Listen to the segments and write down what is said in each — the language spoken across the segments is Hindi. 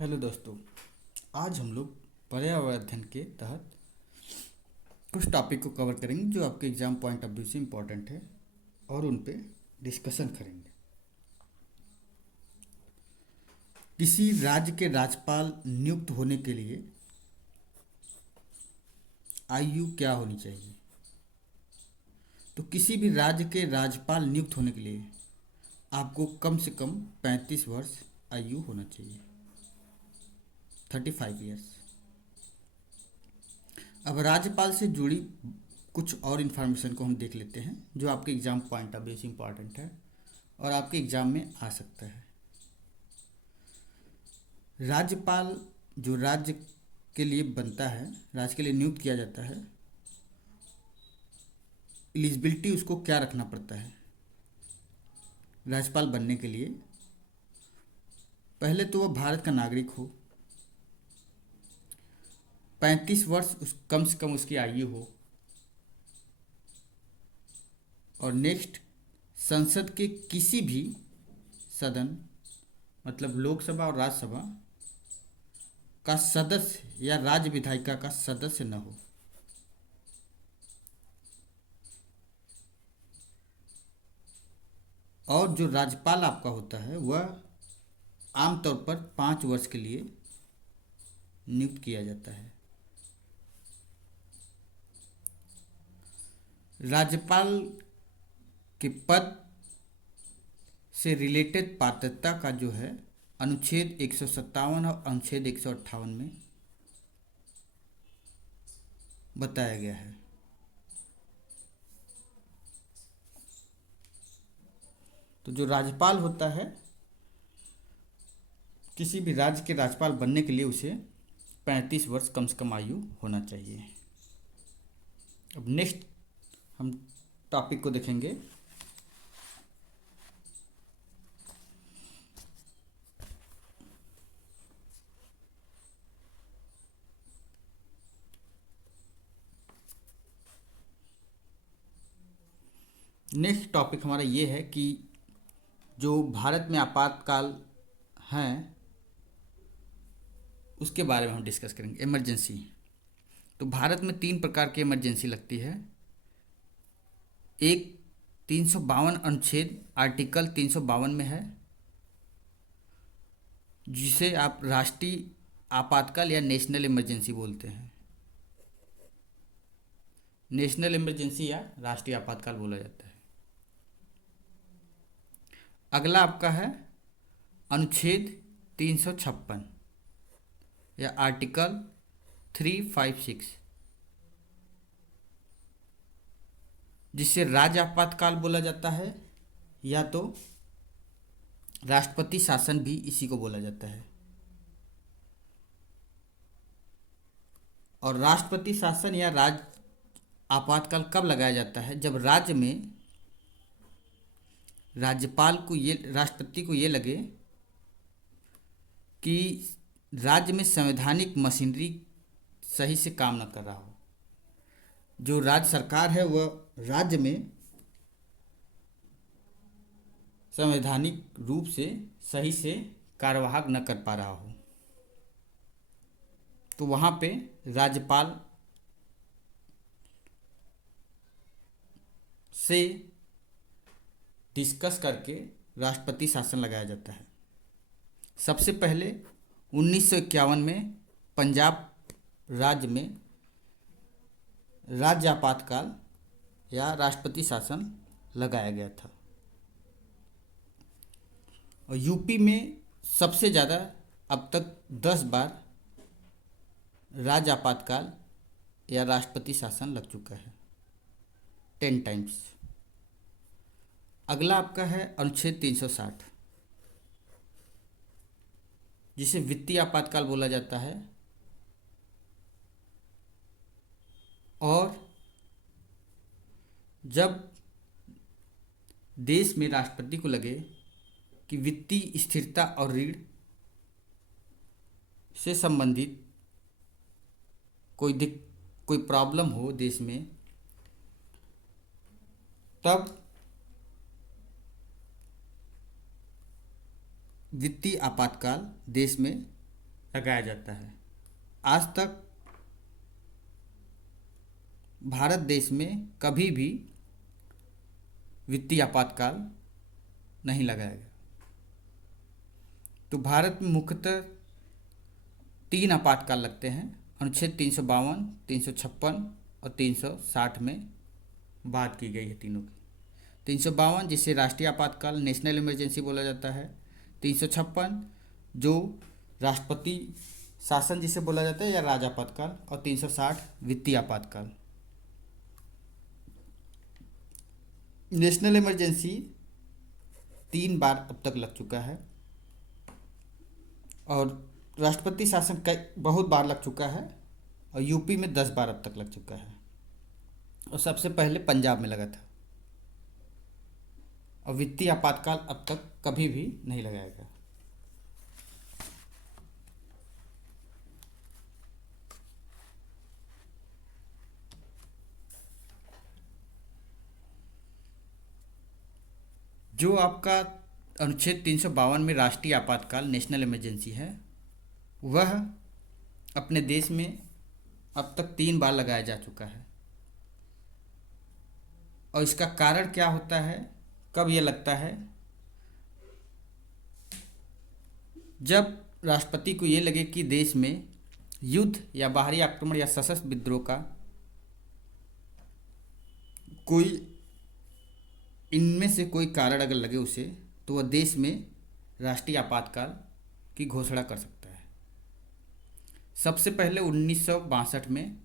हेलो दोस्तों। आज हम लोग पर्यावरण अध्ययन के तहत कुछ टॉपिक को कवर करेंगे जो आपके एग्जाम पॉइंट ऑफ व्यू से इम्पोर्टेंट है और उन पे डिस्कशन करेंगे। किसी राज्य के राज्यपाल नियुक्त होने के लिए आयु क्या होनी चाहिए? तो किसी भी राज्य के राज्यपाल नियुक्त होने के लिए आपको कम से कम 35 वर्ष आयु होना चाहिए, 35 ईयर्स। अब राज्यपाल से जुड़ी कुछ और इन्फॉर्मेशन को हम देख लेते हैं जो आपके एग्जाम पॉइंट ऑफ व्यू से इम्पॉर्टेंट है और आपके एग्जाम में आ सकता है। राज्यपाल जो राज्य के लिए बनता है, राज्य के लिए नियुक्त किया जाता है, एलिजिबिलिटी उसको क्या रखना पड़ता है राज्यपाल बनने के लिए? पहले तो वह भारत का नागरिक हो, 35 वर्ष कम से कम उसकी आयु हो, और नेक्स्ट संसद के किसी भी सदन मतलब लोकसभा और राज्यसभा का सदस्य या राज्य विधायिका का सदस्य न हो। और जो राज्यपाल आपका होता है वह आमतौर पर 5 वर्ष के लिए नियुक्त किया जाता है। राज्यपाल के पद से रिलेटेड पात्रता का जो है अनुच्छेद 157 और अनुच्छेद 158 में बताया गया है। तो जो राज्यपाल होता है, किसी भी राज्य के राज्यपाल बनने के लिए उसे 35 वर्ष कम से कम आयु होना चाहिए। अब नेक्स्ट हम टॉपिक को देखेंगे। नेक्स्ट टॉपिक हमारा ये है कि जो भारत में आपातकाल हैं उसके बारे में हम डिस्कस करेंगे। इमरजेंसी, तो भारत में 3 प्रकार की इमरजेंसी लगती है। एक 352 अनुच्छेद आर्टिकल 352 में है, जिसे आप राष्ट्रीय आपातकाल या नेशनल इमरजेंसी बोलते हैं। नेशनल इमरजेंसी या राष्ट्रीय आपातकाल बोला जाता है। अगला आपका है अनुच्छेद 356 या आर्टिकल 356, जिसे राज्य आपातकाल बोला जाता है या तो राष्ट्रपति शासन भी इसी को बोला जाता है। और राष्ट्रपति शासन या राज्य आपातकाल कब लगाया जाता है? जब राज्य में राज्यपाल को राष्ट्रपति को ये लगे कि राज्य में संवैधानिक मशीनरी सही से काम न कर रहा हो। जो राज्य सरकार है वह राज्य में संवैधानिक रूप से सही से कार्यवाहक न कर पा रहा हो, तो वहाँ पे राज्यपाल से डिस्कस करके राष्ट्रपति शासन लगाया जाता है। सबसे पहले 1951 में पंजाब राज्य में राज्य आपातकाल या राष्ट्रपति शासन लगाया गया था। और यूपी में सबसे ज़्यादा अब तक 10 बार राज्य आपातकाल या राष्ट्रपति शासन लग चुका है, 10 टाइम्स। अगला आपका है अनुच्छेद 360, जिसे वित्तीय आपातकाल बोला जाता है। और जब देश में राष्ट्रपति को लगे कि वित्तीय स्थिरता और ऋण से संबंधित कोई प्रॉब्लम हो देश में, तब वित्तीय आपातकाल देश में लगाया जाता है। आज तक भारत देश में कभी भी वित्तीय आपातकाल नहीं लगाया गया। तो भारत में मुख्यतः 3 आपातकाल लगते हैं। अनुच्छेद 352, 356 और 360 में बात की गई है तीनों की। 352 जिसे राष्ट्रीय आपातकाल नेशनल इमरजेंसी बोला जाता है। 356 जो राष्ट्रपति शासन जिसे बोला जाता है या राज आपातकाल। और 360 वित्तीय आपातकाल। नेशनल इमरजेंसी 3 बार अब तक लग चुका है और राष्ट्रपति शासन कई बहुत बार लग चुका है और यूपी में 10 बार अब तक लग चुका है और सबसे पहले पंजाब में लगा था। और वित्तीय आपातकाल अब तक कभी भी नहीं लगाया गया। जो आपका अनुच्छेद 352 में राष्ट्रीय आपातकाल नेशनल इमरजेंसी है वह अपने देश में अब तक 3 बार लगाया जा चुका है। और इसका कारण क्या होता है, कब यह लगता है, जब राष्ट्रपति को ये लगे कि देश में युद्ध या बाहरी आक्रमण या सशस्त्र विद्रोह का कोई इनमें से कोई कारण अगर लगे उसे, तो वह देश में राष्ट्रीय आपातकाल की घोषणा कर सकता है। सबसे पहले 1962 में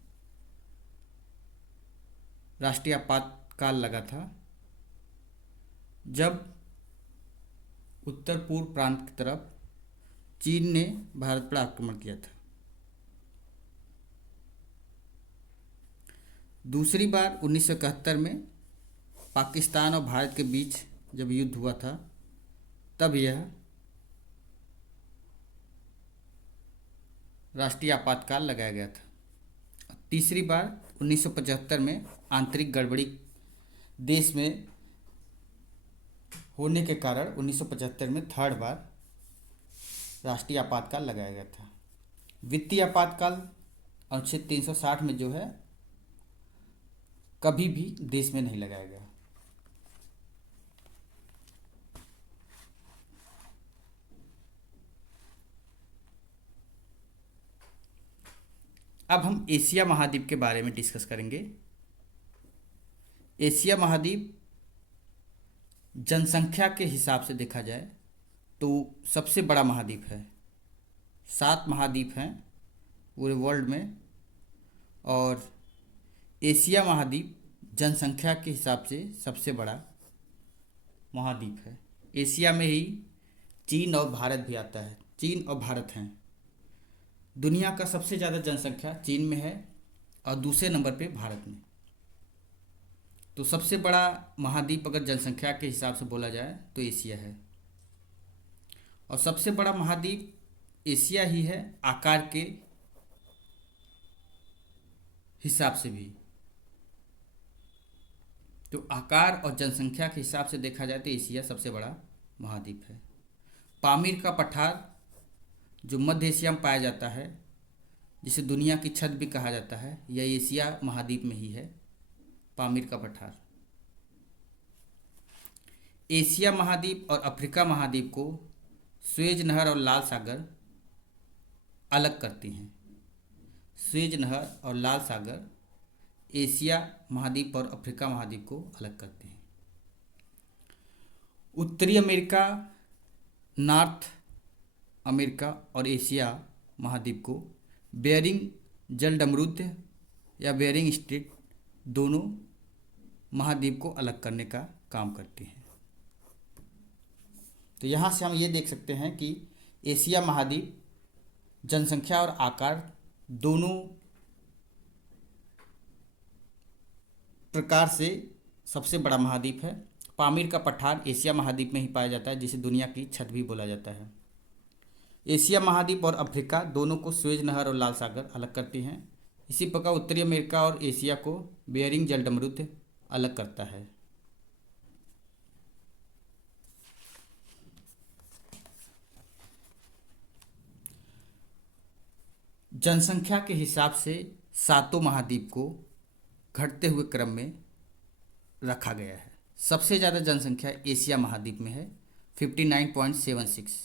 राष्ट्रीय आपातकाल लगा था जब उत्तर पूर्व प्रांत की तरफ चीन ने भारत पर आक्रमण किया था। दूसरी बार 1971 में पाकिस्तान और भारत के बीच जब युद्ध हुआ था तब यह राष्ट्रीय आपातकाल लगाया गया था। तीसरी बार 1975 में आंतरिक गड़बड़ी देश में होने के कारण 1975 में 3rd बार राष्ट्रीय आपातकाल लगाया गया था। वित्तीय आपातकाल अनुच्छेद 360 में जो है कभी भी देश में नहीं लगाया गया। अब हम एशिया महाद्वीप के बारे में डिस्कस करेंगे। एशिया महाद्वीप जनसंख्या के हिसाब से देखा जाए तो सबसे बड़ा महाद्वीप है। 7 महाद्वीप हैं पूरे वर्ल्ड में और एशिया महाद्वीप जनसंख्या के हिसाब से सबसे बड़ा महाद्वीप है। एशिया में ही चीन और भारत भी आता है। चीन और भारत हैं। दुनिया का सबसे ज़्यादा जनसंख्या चीन में है और दूसरे नंबर पे भारत में। तो सबसे बड़ा महाद्वीप अगर जनसंख्या के हिसाब से बोला जाए तो एशिया है। और सबसे बड़ा महाद्वीप एशिया ही है आकार के हिसाब से भी। तो आकार और जनसंख्या के हिसाब से देखा जाए तो एशिया सबसे बड़ा महाद्वीप है। पामीर का पठार जो मध्य एशिया में पाया जाता है, जिसे दुनिया की छत भी कहा जाता है, यह एशिया महाद्वीप में ही है। पामीर का पठार एशिया महाद्वीप और अफ्रीका महाद्वीप को स्वेज नहर और लाल सागर अलग करती हैं। स्वेज नहर और लाल सागर एशिया महाद्वीप और अफ्रीका महाद्वीप को अलग करते हैं। उत्तरी अमेरिका, नॉर्थ अमेरिका और एशिया महाद्वीप को बेरिंग जलडमरूद्ध या बेरिंग स्ट्रेट दोनों महाद्वीप को अलग करने का काम करते हैं। तो यहाँ से हम ये देख सकते हैं कि एशिया महाद्वीप जनसंख्या और आकार दोनों प्रकार से सबसे बड़ा महाद्वीप है। पामीर का पठार एशिया महाद्वीप में ही पाया जाता है, जिसे दुनिया की छत भी बोला जाता है। एशिया महाद्वीप और अफ्रीका दोनों को स्वेज नहर और लाल सागर अलग करती हैं। इसी प्रकार उत्तरी अमेरिका और एशिया को बेरिंग जलडमरूद्ध अलग करता है। जनसंख्या के हिसाब से सातों महाद्वीप को घटते हुए क्रम में रखा गया है। सबसे ज़्यादा जनसंख्या एशिया महाद्वीप में है, 59.76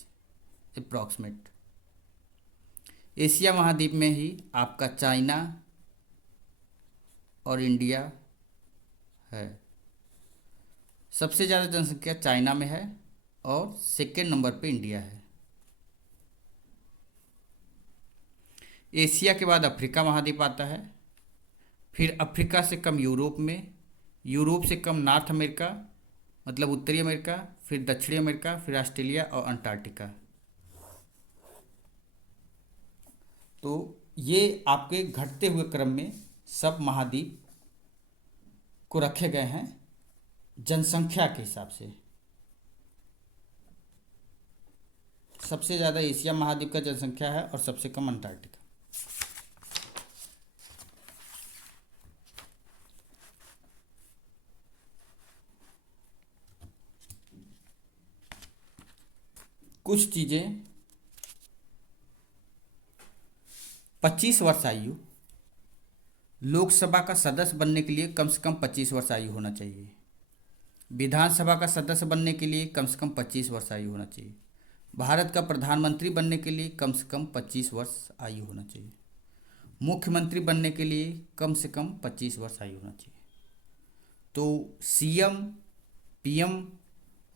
अप्रॉक्सीमेट। एशिया महाद्वीप में ही आपका चाइना और इंडिया है। सबसे ज़्यादा जनसंख्या चाइना में है और सेकेंड नंबर पे इंडिया है। एशिया के बाद अफ्रीका महाद्वीप आता है, फिर अफ्रीका से कम यूरोप में, यूरोप से कम नॉर्थ अमेरिका मतलब उत्तरी अमेरिका, फिर दक्षिणी अमेरिका, फिर ऑस्ट्रेलिया और अंटार्कटिका। तो ये आपके घटते हुए क्रम में सब महाद्वीप को रखे गए हैं जनसंख्या के हिसाब से। सबसे ज़्यादा एशिया महाद्वीप का जनसंख्या है और सबसे कम अंटार्कटिका। कुछ चीज़ें 25 वर्ष आयु, लोकसभा का सदस्य बनने के लिए कम से कम 25 वर्ष आयु होना चाहिए। विधानसभा का सदस्य बनने के लिए कम से कम 25 वर्ष आयु होना चाहिए। भारत का प्रधानमंत्री बनने के लिए कम से कम 25 वर्ष आयु होना चाहिए। मुख्यमंत्री बनने के लिए कम से कम 25 वर्ष आयु होना चाहिए। तो सीएम, पीएम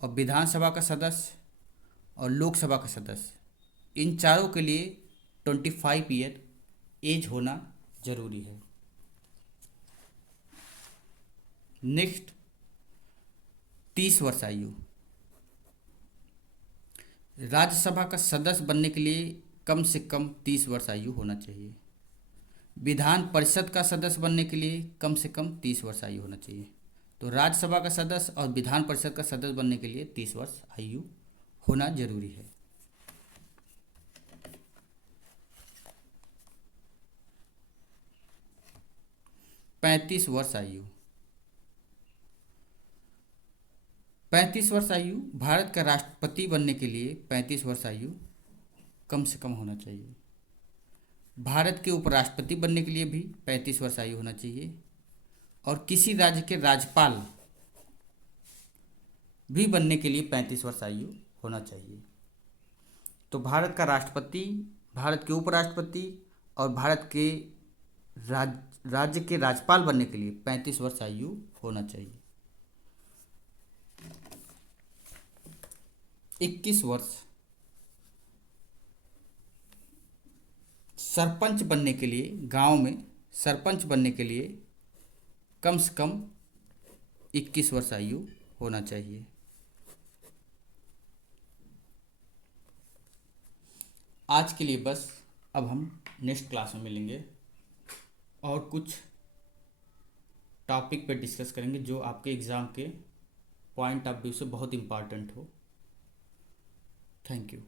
और विधानसभा का सदस्य और लोकसभा का सदस्य, इन चारों के लिए 25 ईयर एज होना जरूरी है। नेक्स्ट, 30 वर्ष आयु। राज्यसभा का सदस्य बनने के लिए कम से कम 30 वर्ष आयु होना चाहिए। विधान परिषद का सदस्य बनने के लिए कम से कम 30 वर्ष आयु होना चाहिए। तो राज्यसभा का सदस्य और विधान परिषद का सदस्य बनने के लिए 30 वर्ष आयु होना जरूरी है। पैंतीस वर्ष आयु। 35 वर्ष आयु, भारत का राष्ट्रपति बनने के लिए 35 वर्ष आयु कम से कम होना चाहिए। भारत के उपराष्ट्रपति बनने के लिए भी 35 वर्ष आयु होना चाहिए। और किसी राज्य के राज्यपाल भी बनने के लिए 35 वर्ष आयु होना चाहिए। तो भारत का राष्ट्रपति, भारत के उपराष्ट्रपति और भारत के राज्य के राज्यपाल बनने के लिए 35 वर्ष आयु होना चाहिए। 21 वर्ष, सरपंच बनने के लिए, गांव में सरपंच बनने के लिए कम से कम 21 वर्ष आयु होना चाहिए। आज के लिए बस। अब हम नेक्स्ट क्लास में मिलेंगे और कुछ टॉपिक पे डिस्कस करेंगे जो आपके एग्ज़ाम के पॉइंट ऑफ व्यू से बहुत इम्पॉर्टेंट हो। Thank you.